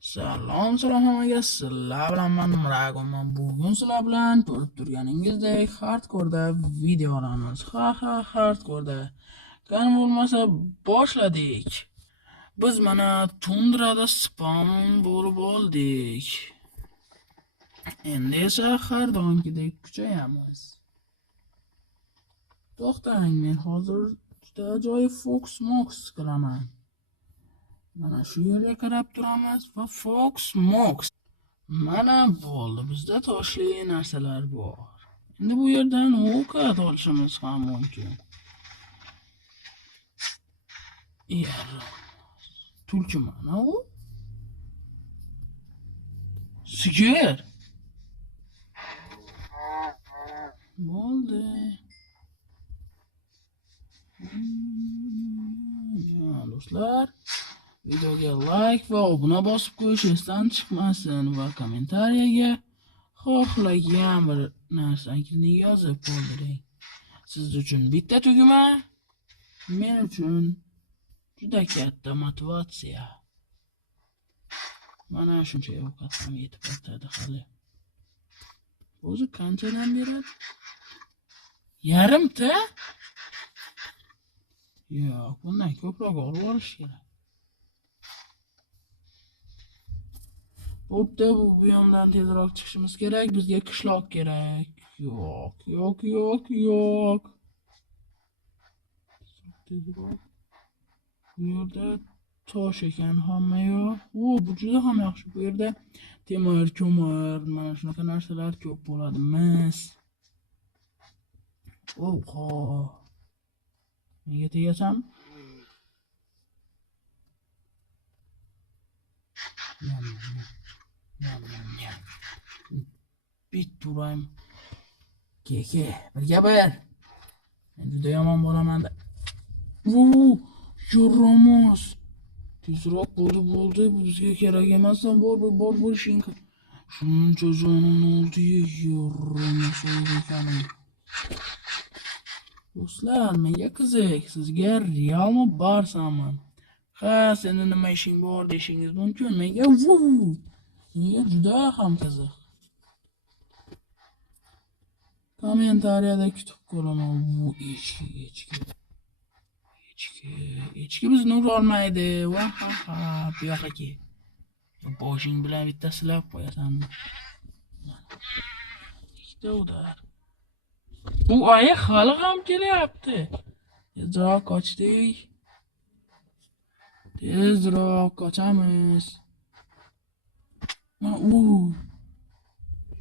Salom hammaga, sizlar bilan men Miragonman. Bugun sizlar bilan ko'rib turganingizdek hardkorda video olamiz. Hardkorda. Qani bo'lmasa boshladik. Biz mana tundrada spam bo'lib oldik. Endi esa har doimgidek kuchayamiz. To'xtang, men hozir juda ajoyib Fox qilaman. Mana shu yerga qarab turamiz va Fox. Mana bo'ldi, bizda toshli narsalar bor. Endi bu yerdan o'qat olishimiz ham mumkin. Tulki mana u. Sigir. Bo'ldi. Do'stlar, videoga like va obuna bosib qo'yish esdan chiqmasin va kommentariyaga xohlagan bir narsangizni yozib qoldiring. Siz uchun bitta tugma, men uchun juda katta motivatsiya. Mana shuncha ovqat ham yetib o'tadi hali. O'zi qanchadan beradi? Yarimta? Yo'q, bundan ko'proq olib olish kerak. Bo'pti, bu buyomdan tezroq chiqishimiz kerak. Bizga qishloq kerak. Yo'q. Tezroq. Bu yerda tosh ekan hamma yo'q. Bu juda ham yaxshi. Bu yerda temir, ko'mir, mana shunaqa narsalar ko'p bo'ladi. Mis. Nega tegasam? Bit turayım. Keke, birga bir. Men juda yomon bo'laman-da. Yo'ramiz. Tezroq bo'ldi, bizga kerak emas. Bor bo'lishing. Shuncha jonim oldi, yo'ramiz ekan. Do'stlar, menga qiziq, sizga Realmi Barsami? Ha, seni nima ishing bor deshingiz mumkin. Menga juda ham qiziq. Kommentariyada kutib qolaman. Bu echki bizni urolmaydi. Bu yoqqa kel. Boshing bilan bitta silab qo'yasan. Ikkita udar. Bu ayiq hali ham kelyapti. Tezroq qochdik. Tezroq qochamiz.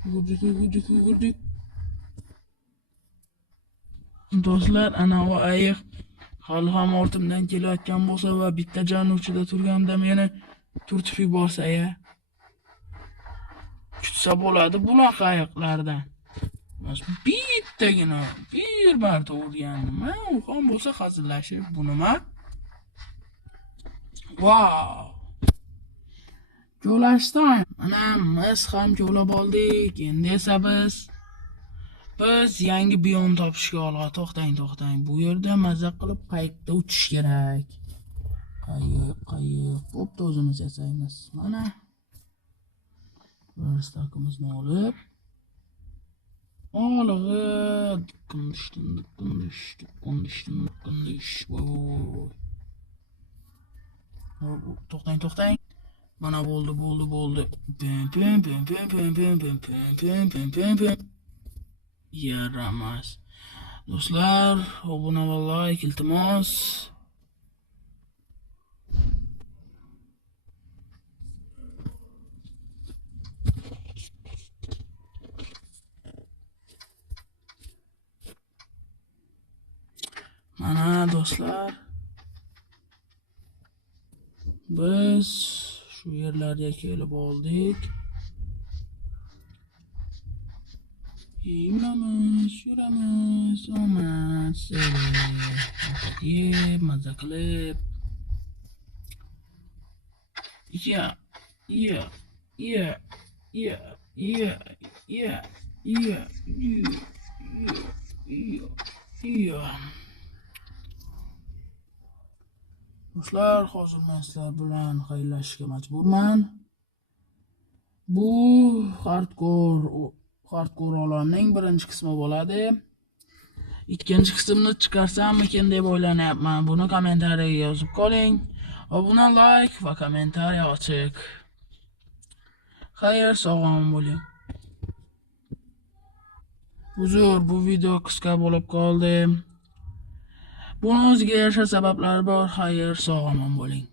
Yugurdik. Do'stlar, ana o ayiq hali ham ortimdan kelayotgan bo'lsa va bitta januvchida turganda meni turtib yuborsa-ya. Kutsa bo'ladi bunaqa ayiqlardan. Bittagina bir marta urgandim. U ham bo'lsa hazillashib, bu nima? Jo'lashdan. Mana biz ham jo'lab oldik. Endi esa biz yangi biyom topishga olg'a. To'xtang. Bu yerda mazza qilib qayiqda uchish kerak. Qayiq. Bo'pti, o'zimiz yasaymiz. Mana bir stakimizni olib qundish. To'xtang. Mana bo'ldi. Yaramas. Do'stlar, obuna va like iltimos. Mana do'stlar, biz shu yerlarga kelib oldik. Yuramiz, omad, yeb, mazza qilib. Do'stlar, hozir men sizlar bilan xayrlashishga majburman. Bu hardcore olamning birinchi qismi bo'ladi. Ikkinchi qismni chiqarsammikin deb o'ylanyapman. Buni kommentariyaga yozib qoling. Obuna, like va kommentariy ochiq. Xayr, sog'lom bo'ling. Uzr, bu video qisqa bo'lib qoldi. Buni o'ziga yarasha sabablari bor. Xayr, sog'lom bo'ling.